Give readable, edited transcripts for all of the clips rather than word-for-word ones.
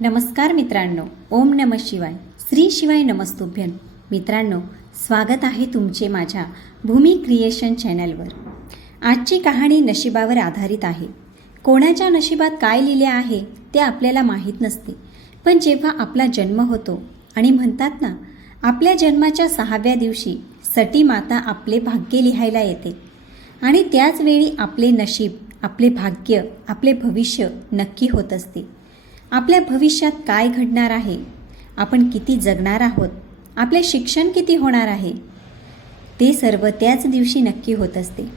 नमस्कार मित्रांनो, ओम नमः शिवाय, श्री शिवाय नमस्तुभ्यं. मित्रांनो, स्वागत आहे तुमचे माझ्या भूमी क्रिएशन चॅनलवर. आजची कहाणी नशिबावर आधारित आहे. कोणाच्या नशिबात काय लिहिले आहे ते आपल्याला माहीत नसते, पण जेव्हा आपला जन्म होतो आणि म्हणतात ना, आपल्या जन्माच्या 6व्या दिवशी सटी माता आपले भाग्य लिहायला येते आणि त्याच वेळी आपले नशीब, आपले भाग्य, आपले भविष्य नक्की होत असते. आपल्या भविष्यात काय घडणार आहे, आपण किती जगणार आहोत, आपले शिक्षण किती होणार आहे, ते सर्व त्याच दिवशी नक्की होत असते.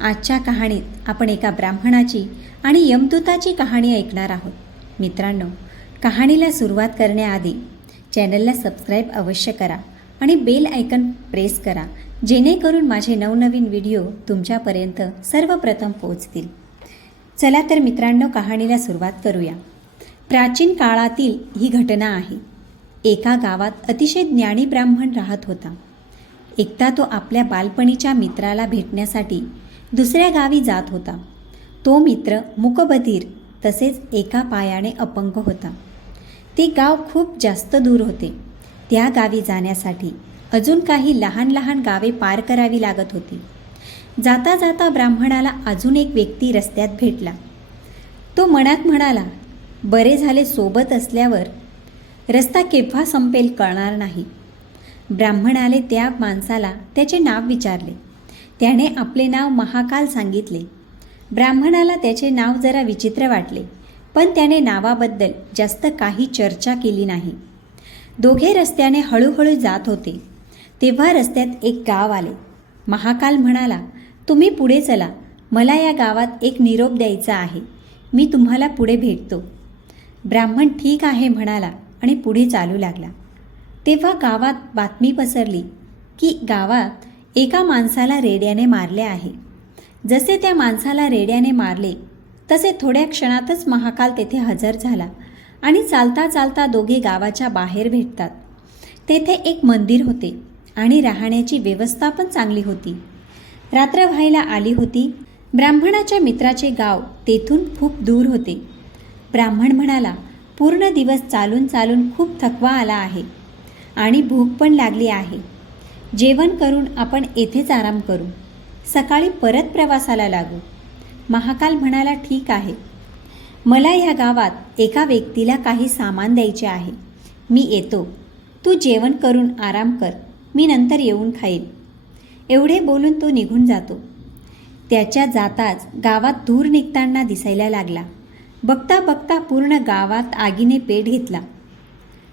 आजच्या कहाणीत आपण एका ब्राह्मणाची आणि यमदूताची कहाणी ऐकणार आहोत. मित्रांनो, कहाणीला सुरुवात करण्याआधी चॅनलला सबस्क्राईब अवश्य करा आणि बेल आयकन प्रेस करा, जेणेकरून माझे नवनवीन व्हिडिओ तुमच्यापर्यंत सर्वप्रथम पोहोचतील. चला तर मित्रांनो, कहाणीला सुरुवात करूया. प्राचीन काळातील ही घटना आहे. एका गावात अतिशय ज्ञानी ब्राह्मण राहत होता. एकदा तो आपल्या बालपणीच्या मित्राला भेटण्यासाठी दुसऱ्या गावी जात होता. तो मित्र मूकबधीर तसेच एका पायाने अपंग होता. ते गाव खूप जास्त दूर होते. त्या गावी जाण्यासाठी अजून काही लहान लहान गावे पार करावी लागत होती. जाता जाता ब्राह्मणाला अजून एक व्यक्ती रस्त्यात भेटला. तो मनात म्हणाला, बरे झाले, सोबत असल्यावर रस्ता केव्हा संपेल कळणार नाही. ब्राह्मणाने त्या माणसाला त्याचे नाव विचारले. त्याने आपले नाव महाकाल सांगितले. ब्राह्मणाला त्याचे नाव जरा विचित्र वाटले, पण त्याने नावाबद्दल जास्त काही चर्चा केली नाही. दोघे रस्त्याने हळूहळू जात होते. तेव्हा रस्त्यात एक गाव आले. महाकाल म्हणाला, तुम्ही पुढे चला, मला या गावात एक निरोप द्यायचा आहे, मी तुम्हाला पुढे भेटतो. ब्राह्मण ठीक आहे म्हणाला आणि पुढे चालू लागला. तेव्हा गावात बातमी पसरली की गावात एका माणसाला रेड्याने मारले आहे. जसे त्या माणसाला रेड्याने मारले तसे थोड्या क्षणातच महाकाल तेथे हजर झाला आणि चालता चालता दोघे गावाच्या बाहेर भेटतात. तेथे एक मंदिर होते आणि राहण्याची व्यवस्था पण चांगली होती. रात्र व्हायला आली होती. ब्राह्मणाच्या मित्राचे गाव तेथून खूप दूर होते. ब्राह्मण म्हणाला, पूर्ण दिवस चालून चालून खूप थकवा आला आहे आणि भूक पण लागली आहे. जेवण करून आपण येथेच आराम करू, सकाळी परत प्रवासाला लागू. महाकाल म्हणाला, ठीक आहे, मला या गावात एका व्यक्तीला काही सामान द्यायचे आहे, मी येतो, तू जेवण करून आराम कर, मी नंतर येऊन खाईल. एवढे बोलून तो निघून जातो. त्याच्या जाताच गावात धूर निघताना दिसायला लागला. बघता बघता पूर्ण गावात आगीने पेट घेतला.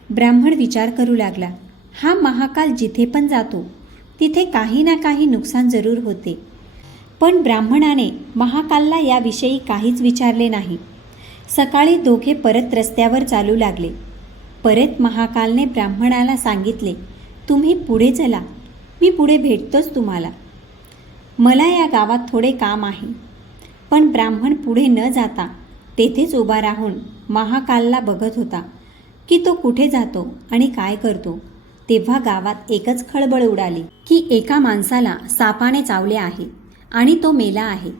ब्राह्मण विचार करू लागला, हा महाकाल जिथे पण जातो तिथे काही ना काही नुकसान जरूर होते. पण ब्राह्मणाने महाकालला याविषयी काहीच विचारले नाही. सकाळी दोघे परत रस्त्यावर चालू लागले. परत महाकालने ब्राह्मणाला सांगितले, तुम्ही पुढे चला, मी पुढे भेटतोच तुम्हाला, मला या गावात थोडे काम आहे. पण ब्राह्मण पुढे न जाता तेथेच उभा राहून महाकालला बघत होता की तो कुठे जातो आणि काय करतो. तेव्हा गावात एकच खळबळ उडाली की एका माणसाला सापाने चावले आहे आणि तो मेला आहे.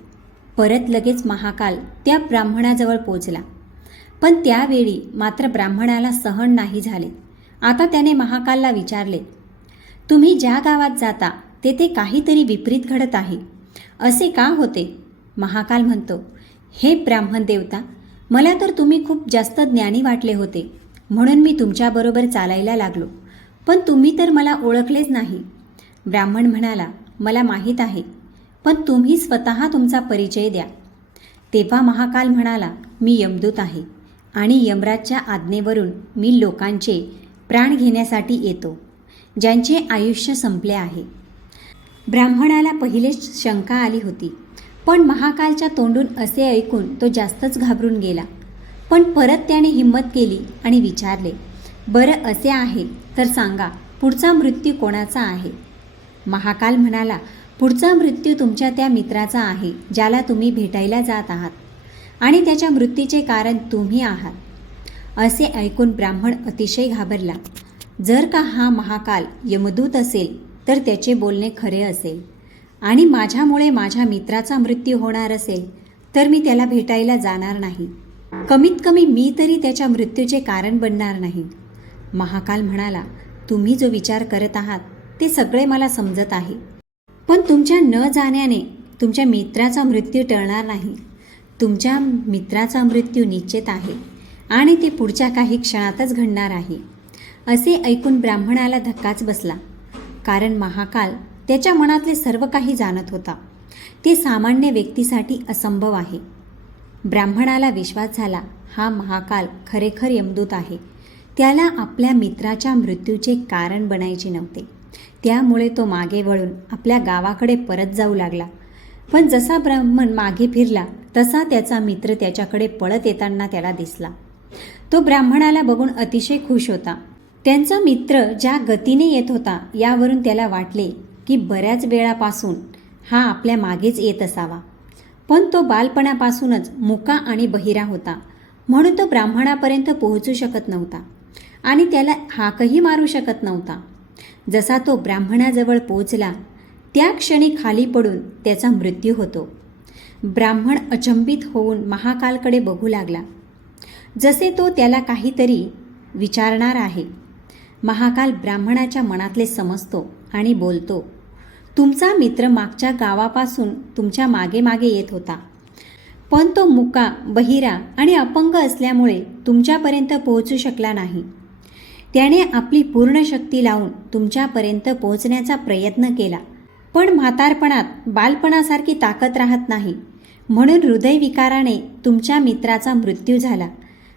परत लगेच महाकाल त्या ब्राह्मणाजवळ पोचला. पण त्यावेळी मात्र ब्राह्मणाला सहन नाही झाले. आता त्याने महाकालला विचारले, तुम्ही ज्या गावात जाता तेथे काहीतरी विपरीत घडत आहे, असे का होते? महाकाल म्हणतो, हे ब्राह्मण देवता, मला तर तुम्ही खूप जास्त ज्ञानी वाटले होते म्हणून मी तुमच्याबरोबर चालायला लागलो, पण तुम्ही तर मला ओळखलेच नाही. ब्राह्मण म्हणाला, मला माहीत आहे, पण तुम्ही स्वतः तुमचा परिचय द्या. तेव्हा महाकाल म्हणाला, मी यमदूत आहे आणि यमराजच्या आज्ञेवरून मी लोकांचे प्राण घेण्यासाठी येतो, ज्यांचे आयुष्य संपले आहे. ब्राह्मणाला पहिलेच शंका आली होती, पण महाकालच्या तोंडून असे ऐकून तो जास्तच घाबरून गेला. पण परत त्याने हिंमत केली आणि विचारले, बरं असे आहे तर सांगा, पुढचा मृत्यू कोणाचा आहे? महाकाल म्हणाला, पुढचा मृत्यू तुमच्या त्या मित्राचा आहे ज्याला तुम्ही भेटायला जात आहात आणि त्याच्या मृत्यूचे कारण तुम्ही आहात. असे ऐकून ब्राह्मण अतिशय घाबरला. जर का हा महाकाल यमदूत असेल तर त्याचे बोलणे खरे असेल आणि माझ्यामुळे माझ्या मित्राचा मृत्यू होणार असेल तर मी त्याला भेटायला जाणार नाही. कमीत कमी मी तरी त्याच्या मृत्यूचे कारण बनणार नाही. महाकाल म्हणाला, तुम्ही जो विचार करत आहात ते सगळे मला समजत आहे, पण तुमच्या न जाण्याने तुमच्या मित्राचा मृत्यू टळणार नाही. तुमच्या मित्राचा मृत्यू निश्चित आहे आणि ते पुढच्या काही क्षणातच घडणार आहे. असे ऐकून ब्राह्मणाला धक्काच बसला, कारण महाकाल त्याच्या मनातले सर्व काही जाणत होता. ते सामान्य व्यक्तीसाठी असंभव आहे. ब्राह्मणाला विश्वास झाला, हा महाकाल खरेखर यमदूत आहे. त्याला आपल्या मित्राच्या मृत्यूचे कारण बनायचे नव्हते. त्यामुळे तो मागे वळून आपल्या गावाकडे परत जाऊ लागला. पण जसा ब्राह्मण मागे फिरला तसा त्याचा मित्र त्याच्याकडे पळत येताना त्याला दिसला. तो ब्राह्मणाला बघून अतिशय खुश होता. त्यांचा मित्र ज्या गतीने येत होता यावरून त्याला वाटले की बऱ्याच वेळापासून हा आपल्या मागेच येत असावा. पण तो बालपणापासूनच मुका आणि बहिरा होता, म्हणून तो ब्राह्मणापर्यंत पोहोचू शकत नव्हता आणि त्याला हाकही मारू शकत नव्हता. जसा तो ब्राह्मणाजवळ पोहोचला त्या क्षणी खाली पडून त्याचा मृत्यू होतो. ब्राह्मण अचंबित होऊन महाकालकडे बघू लागला, जसे तो त्याला काहीतरी विचारणार आहे. महाकाल ब्राह्मणाच्या मनातले समजतो आणि बोलतो, तुमचा मित्र मागच्या गावापासून तुमच्या मागे मागे येत होता, पण तो मुका, बहिरा आणि अपंग असल्यामुळे तुमच्यापर्यंत पोहोचू शकला नाही. त्याने आपली पूर्ण शक्ती लावून तुमच्यापर्यंत पोहोचण्याचा प्रयत्न केला, पण म्हातारपणात बालपणासारखी ताकद राहत नाही, म्हणून हृदयविकाराने तुमच्या मित्राचा मृत्यू झाला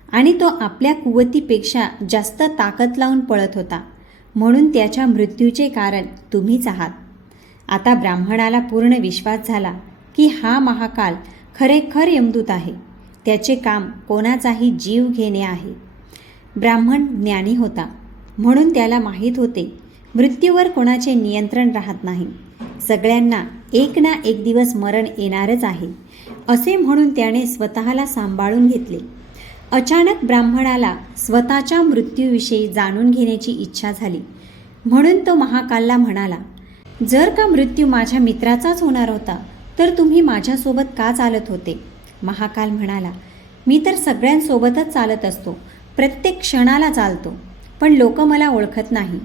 आणि तो आपल्या कुवतीपेक्षा जास्त ताकद लावून पळत होता, म्हणून त्याच्या मृत्यूचे कारण तुम्हीच आहात. आता ब्राह्मणाला पूर्ण विश्वास झाला की हा महाकाल खरेखर यमदूत आहे. त्याचे काम कोणाचाही जीव घेणे आहे. ब्राह्मण ज्ञानी होता, म्हणून त्याला माहीत होते मृत्यूवर कोणाचे नियंत्रण राहत नाही. सगळ्यांना एक ना एक दिवस मरण येणारच आहे, असे म्हणून त्याने स्वतःला सांभाळून घेतले. अचानक ब्राह्मणाला स्वतःच्या मृत्यूविषयी जाणून घेण्याची इच्छा झाली, म्हणून तो महाकालला म्हणाला, जर का मृत्यू माझ्या मित्राचाच होणार होता तर तुम्ही माझ्यासोबत का चालत होते? महाकाल म्हणाला, मी तर सगळ्यांसोबतच चालत असतो, प्रत्येक क्षणाला चालतो, पण लोक मला ओळखत नाही,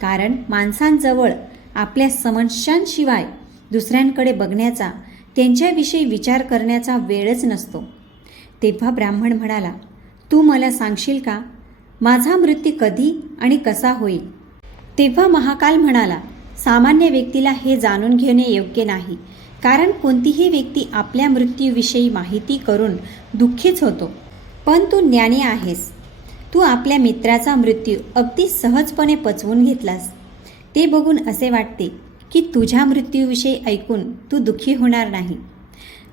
कारण माणसांजवळ आपल्या समस्यांशिवाय दुसऱ्यांकडे बघण्याचा, त्यांच्याविषयी विचार करण्याचा वेळच नसतो. तेव्हा ब्राह्मण म्हणाला, तू मला सांगशील का माझा मृत्यू कधी आणि कसा होईल? तेव्हा महाकाल म्हणाला, सामान्य व्यक्तीला हे जाणून घेणे योग्य नाही, कारण कोणतीही व्यक्ती आपल्या मृत्यूविषयी माहिती करून दुःखीच होतो. पण तू ज्ञानी आहेस. तू आपल्या मित्राचा मृत्यू अगदी सहजपणे पचवून घेतलास. ते बघून असे वाटते की तुझ्या मृत्यूविषयी ऐकून तू दुःखी होणार नाही,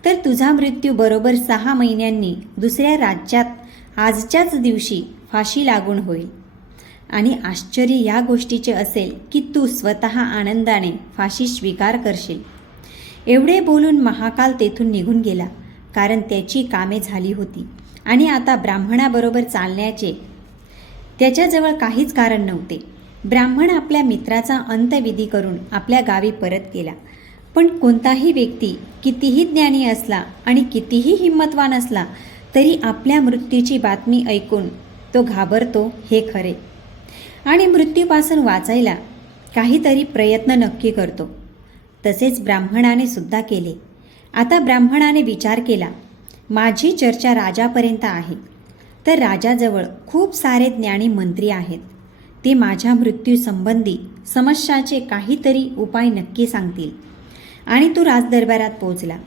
तर तुझा मृत्यू बरोबर 6 महिन्यांनी दुसऱ्या राज्यात आजच्याच दिवशी फाशी लागून होईल. आणि आश्चर्य या गोष्टीचे असेल की तू स्वतः आनंदाने फाशी स्वीकार करशील. एवढे बोलून महाकाल तेथून निघून गेला, कारण त्याची कामे झाली होती आणि आता ब्राह्मणाबरोबर चालण्याचे त्याच्याजवळ काहीच कारण नव्हते. ब्राह्मण आपल्या मित्राचा अंत्यविधी करून आपल्या गावी परत गेला. पण कोणताही व्यक्ती कितीही ज्ञानी असला आणि कितीही हिंमतवान असला तरी आपल्या मृत्यूची बातमी ऐकून तो घाबरतो, हे खरे, आणि मृत्यूपासून वाचायला काहीतरी प्रयत्न नक्की करतो. तसेच ब्राह्मणाने सुद्धा केले. आता ब्राह्मणाने विचार केला, माझी चर्चा राजापर्यंत आहे, तर राजाजवळ खूप सारे ज्ञानी मंत्री आहेत. ते माझ्या मृत्यूसंबंधी समस्याचे काहीतरी उपाय नक्की सांगतील. आणि तो राजदरबारात पोहोचला.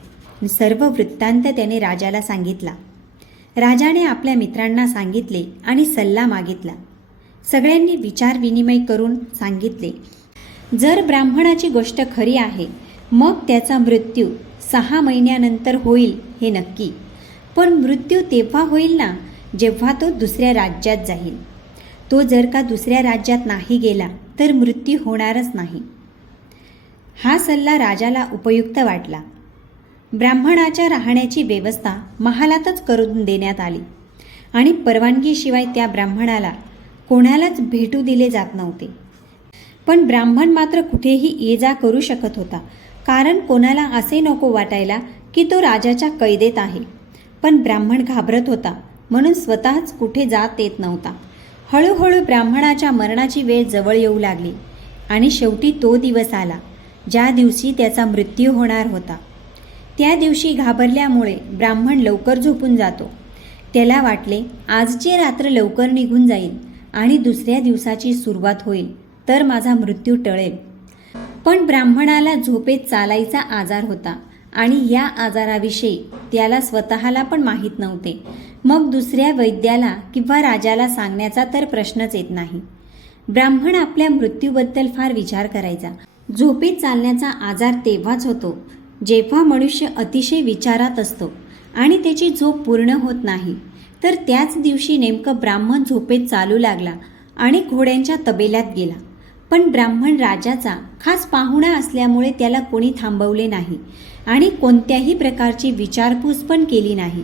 सर्व वृत्तांत त्याने राजाला सांगितला. राजाने आपल्या मित्रांना सांगितले आणि सल्ला मागितला. सगळ्यांनी विचारविनिमय करून सांगितले, जर ब्राह्मणाची गोष्ट खरी आहे मग त्याचा मृत्यू 6 महिन्यानंतर होईल हे नक्की. पण मृत्यू तेव्हा होईल ना जेव्हा तो दुसऱ्या राज्यात जाईल. तो जर का दुसऱ्या राज्यात नाही गेला तर मृत्यू होणारच नाही. हा सल्ला राजाला उपयुक्त वाटला. ब्राह्मणाच्या राहण्याची व्यवस्था महालातच करून देण्यात आली आणि परवानगीशिवाय त्या ब्राह्मणाला कोणालाच भेटू दिले जात नव्हते. पण ब्राह्मण मात्र कुठेही ये जा करू शकत होता, कारण कोणाला असे नको वाटायला की तो राजाच्या कैदेत आहे. पण ब्राह्मण घाबरत होता, म्हणून स्वतःच कुठे जात येत नव्हता. हळूहळू ब्राह्मणाच्या मरणाची वेळ जवळ येऊ लागली आणि शेवटी तो दिवस आला ज्या दिवशी त्याचा मृत्यू होणार होता. त्या दिवशी घाबरल्यामुळे ब्राह्मण लवकर झोपून जातो. त्याला वाटले आजची रात्र लवकर निघून जाईल आणि दुसऱ्या दिवसाची सुरुवात होईल तर माझा मृत्यू टळेल. पण ब्राह्मणाला झोपेत चालायचा आजार होता आणि या आजाराविषयी त्याला स्वतःला पण माहीत नव्हते. मग दुसऱ्या वैद्याला किंवा राजाला सांगण्याचा तर प्रश्नच येत नाही. ब्राह्मण आपल्या मृत्यूबद्दल फार विचार करायचा. झोपेत चालण्याचा आजार तेव्हाच होतो जेव्हा मनुष्य अतिशय विचारात असतो आणि त्याची झोप पूर्ण होत नाही. तर त्याच दिवशी नेमकं ब्राह्मण झोपेत चालू लागला आणि घोड्यांच्या तबेल्यात गेला. पण ब्राह्मण राजाचा खास पाहुणा असल्यामुळे त्याला कोणी थांबवले नाही आणि कोणत्याही प्रकारची विचारपूस पण केली नाही.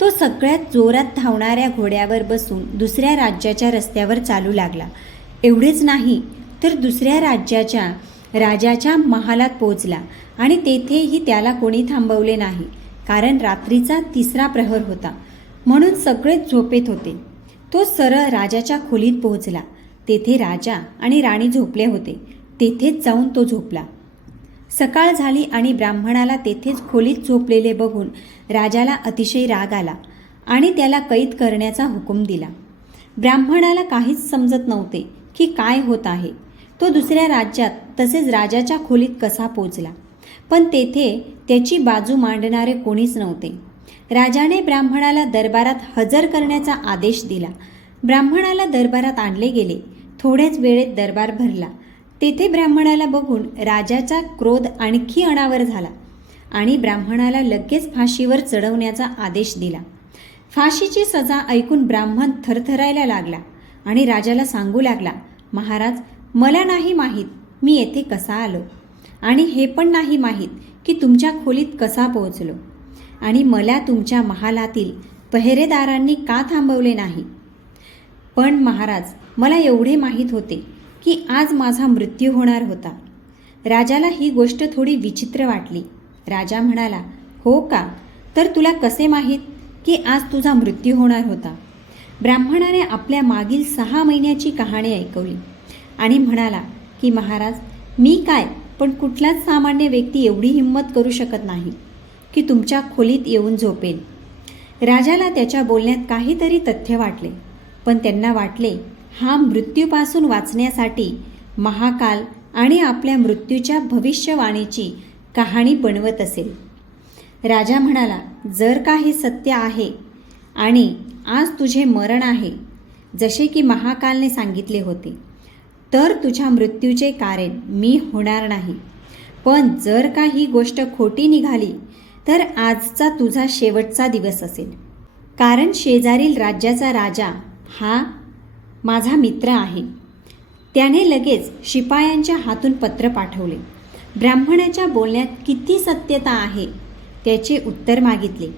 तो सगळ्यात जोरात धावणाऱ्या घोड्यावर बसून दुसऱ्या राज्याच्या रस्त्यावर चालू लागला. एवढेच नाही तर दुसऱ्या राज्याच्या राजाच्या महालात पोहोचला आणि तेथेही त्याला कोणी थांबवले नाही, कारण रात्रीचा 3रा प्रहर होता म्हणून सगळेच झोपेत होते. तो सरळ राजाच्या खोलीत पोहोचला. तेथे राजा आणि राणी झोपले होते. तेथेच जाऊन तो झोपला. सकाळ झाली आणि ब्राह्मणाला तेथेच खोलीत झोपलेले बघून राजाला अतिशय राग आला आणि त्याला कैद करण्याचा हुकूम दिला. ब्राह्मणाला काहीच समजत नव्हते की काय होत आहे. तो दुसऱ्या राज्यात तसेच राजाच्या खोलीत कसा पोचला, पण तेथे त्याची बाजू मांडणारे कोणीच नव्हते. राजाने ब्राह्मणाला दरबारात हजर करण्याचा आदेश दिला. ब्राह्मणाला दरबारात आणले गेले. थोड्याच वेळेत दरबार भरला. तेथे ब्राह्मणाला बघून राजाचा क्रोध आणखी अनावर झाला आणि ब्राह्मणाला लगेच फाशीवर चढवण्याचा आदेश दिला. फाशीची सजा ऐकून ब्राह्मण थरथरायला लागला आणि राजाला सांगू लागला, महाराज, मला नाही माहीत मी येथे कसा आलो आणि हे पण नाही माहीत की तुमच्या खोलीत कसा पोहोचलो आणि मला तुमच्या महालातील पहेरेदारांनी का थांबवले नाही. पण महाराज, मला एवढे माहीत होते की आज माझा मृत्यू होणार होता. राजाला ही गोष्ट थोडी विचित्र वाटली. राजा म्हणाला, हो का, तर तुला कसे माहीत की आज तुझा मृत्यू होणार होता. ब्राह्मणाने आपल्या मागील 6 महिन्याची कहाणी ऐकवली आणि म्हणाला की महाराज, मी काय पण कुठलाच सामान्य व्यक्ती एवढी हिंमत करू शकत नाही की तुमच्या खोलीत येऊन झोपेल. राजाला त्याच्या बोलण्यात काहीतरी तथ्य वाटले, पण त्यांना वाटले हा मृत्यूपासून वाचण्यासाठी महाकाल आणि आपल्या मृत्यूच्या भविष्यवाणीची कहाणी बनवत असेल. राजा म्हणाला, जर का हे सत्य आहे आणि आज तुझे मरण आहे जसे की महाकालने सांगितले होते, तर तुझ्या मृत्यूचे कारण मी होणार नाही. पण जर का ही गोष्ट खोटी निघाली तर आजचा तुझा शेवटचा दिवस असेल, कारण शेजारील राज्याचा राजा हा माझा मित्र आहे. त्याने लगेच शिपायांच्या हातून पत्र पाठवले. ब्राह्मणाच्या बोलण्यात किती सत्यता आहे त्याचे उत्तर मागितले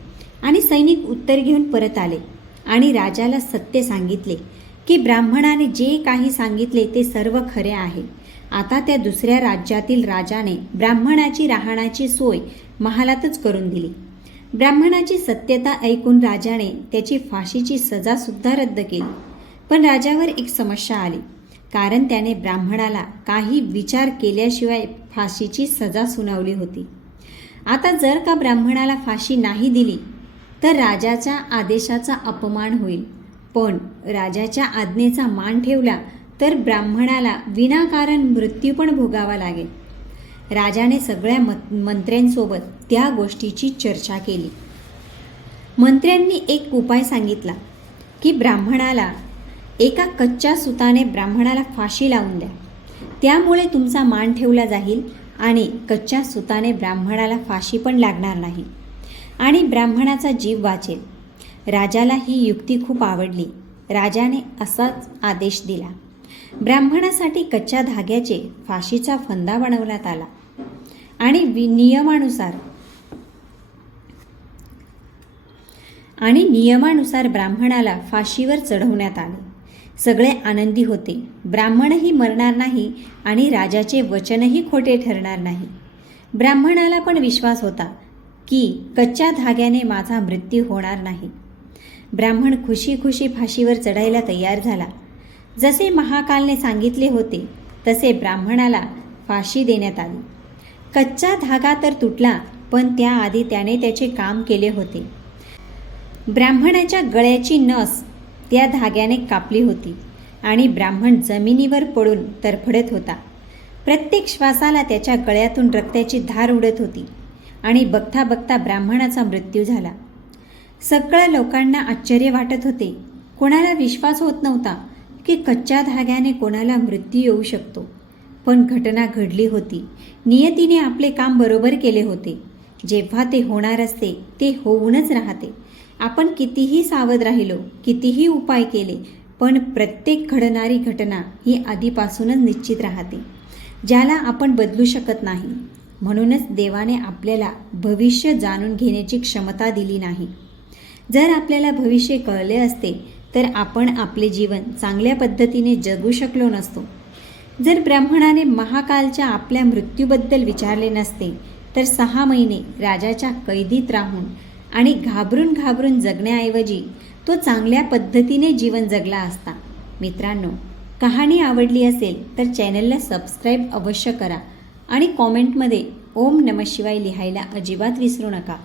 आणि सैनिक उत्तर घेऊन परत आले आणि राजाला सत्य सांगितले की ब्राह्मणाने जे काही सांगितले ते सर्व खरे आहे. आता त्या दुसऱ्या राज्यातील राजाने ब्राह्मणाची राहण्याची सोय महालातच करून दिली. ब्राह्मणाची सत्यता ऐकून राजाने त्याची फाशीची सजासुद्धा रद्द केली. पण राजावर एक समस्या आली, कारण त्याने ब्राह्मणाला काही विचार केल्याशिवाय फाशीची सजा सुनावली होती. आता जर का ब्राह्मणाला फाशी नाही दिली तर राजाच्या आदेशाचा अपमान होईल, पण राजाच्या आज्ञेचा मान ठेवला तर ब्राह्मणाला विनाकारण मृत्यू पण भोगावा लागेल. राजाने सगळ्या मंत्र्यांसोबत त्या गोष्टीची चर्चा केली. मंत्र्यांनी एक उपाय सांगितला की ब्राह्मणाला एका कच्च्या सुताने ब्राह्मणाला फाशी लावून द्या, त्यामुळे तुमचा मान ठेवला जाईल आणि कच्च्या सुताने ब्राह्मणाला फाशी पण लागणार नाही आणि ब्राह्मणाचा जीव वाचेल. राजाला ही युक्ती खूप आवडली. राजाने असाच आदेश दिला. ब्राह्मणासाठी कच्च्या धाग्याचे फाशीचा फंदा बनवण्यात आला आणि नियमानुसार ब्राह्मणाला फाशीवर चढवण्यात आले. सगळे आनंदी होते. ब्राह्मणही मरणार नाही आणि राजाचे वचनही खोटे ठरणार नाही. ब्राह्मणाला पण विश्वास होता की कच्च्या धाग्याने माझा मृत्यू होणार नाही. ब्राह्मण खुशी खुशी फाशीवर चढायला तयार झाला. जसे महाकालने सांगितले होते तसे ब्राह्मणाला फाशी देण्यात आली. कच्चा धागा तर तुटला, पण त्याआधी त्याने त्याचे काम केले होते. ब्राह्मणाच्या गळ्याची नस त्या धाग्याने कापली होती आणि ब्राह्मण जमिनीवर पडून तरफडत होता. प्रत्येक श्वासाला त्याच्या गळ्यातून रक्ताची धार उडत होती आणि बघता बघता ब्राह्मणाचा मृत्यू झाला. सगळ्या लोकांना आश्चर्य वाटत होते. कोणाला विश्वास होत नव्हता की कच्च्या धाग्याने कोणाला मृत्यू येऊ शकतो. पण घटना घडली होती. नियतीने आपले काम बरोबर केले होते. जेव्हा ते होणार असते ते होऊनच राहते. आपण कितीही सावध राहिलो, कितीही उपाय केले, पण प्रत्येक घडणारी घटना ही आधीपासूनच निश्चित राहते, ज्याला आपण बदलू शकत नाही. म्हणूनच देवाने आपल्याला भविष्य जाणून घेण्याची क्षमता दिली नाही. जर आपल्याला भविष्य कळले असते तर आपण आपले जीवन चांगल्या पद्धतीने जगू शकलो नसतो. जर ब्राह्मणाने महाकालच्या आपल्या मृत्यूबद्दल विचारले नसते तर 6 महिने राजाच्या कैदीत राहून आणि घाबरून घाबरून जगण्याऐवजी तो चांगल्या पद्धतीने जीवन जगला असता. मित्रांनो, कहाणी आवडली असेल तर चॅनलला सबस्क्राईब अवश्य करा आणि कॉमेंटमध्ये ओम नमः शिवाय लिहायला अजिबात विसरू नका.